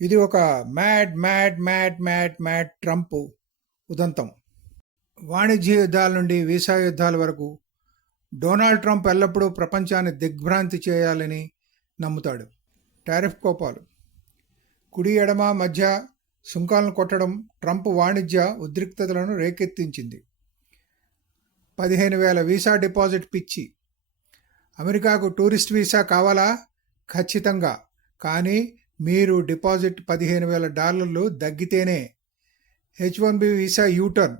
ఇది ఒక mad mad mad mad mad Trump ఉదంతం. వాణిజ్య యుద్ధాల నుండి వీసా యుద్ధాల వరకు డొనాల్డ్ ట్రంప్ ఎల్లప్పుడూ ప్రపంచాన్ని దిగ్భ్రాంతి చేయాలని నమ్ముతాడు. టారిఫ్ కోపాలు. కుడి ఎడమ మధ్య సుంకాలను కొట్టడం ట్రంప్ వాణిజ్య ఉద్రిక్తతలను రేకెత్తించింది. పదిహేను వేల వీసా డిపాజిట్ పిచ్చి. అమెరికాకు టూరిస్ట్ వీసా కావాలా? ఖచ్చితంగా. కానీ మీరు డిపాజిట్ పదిహేను వేల డాలర్లు దగ్గితేనే H one B visa U turn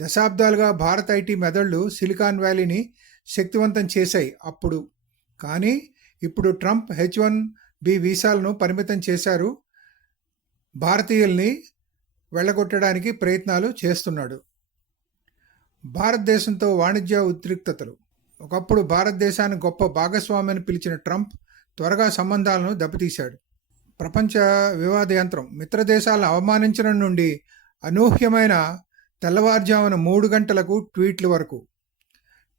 దశాబ్దాలుగా భారత్ ఐటీ మెదళ్ళు సిలికాన్ వ్యాలీని శక్తివంతం చేశాయి అప్పుడు. కానీ ఇప్పుడు ట్రంప్ హెచ్ వన్ బి వీసాలను పరిమితం చేశారు. భారతీయుల్ని వెళ్ళగొట్టడానికి ప్రయత్నాలు చేస్తున్నాడు. భారతదేశంతో వాణిజ్య ఉద్రిక్తతలు. ఒకప్పుడు భారతదేశాన్ని గొప్ప భాగస్వామిని పిలిచిన ట్రంప్ త్వరగా సంబంధాలను దెబ్బతీశాడు. ప్రపంచ వివాద యంత్రం మిత్రదేశాలను అవమానించడం నుండి అనూహ్యమైన తెల్లవారుజామున మూడు గంటలకు ట్వీట్ల వరకు.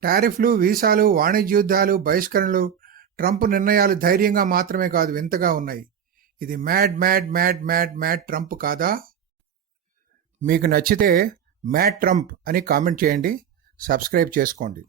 టారిఫ్లు వీసాలు వాణిజ్య యుద్ధాలు బహిష్కరణలు ట్రంప్ నిర్ణయాలు ధైర్యంగా మాత్రమే కాదు వింతగా ఉన్నాయి. ఇది mad mad mad mad mad Trump కాదా? మీకు నచ్చితే మ్యాడ్ ట్రంప్ అని కామెంట్ చేయండి సబ్స్క్రైబ్ చేసుకోండి.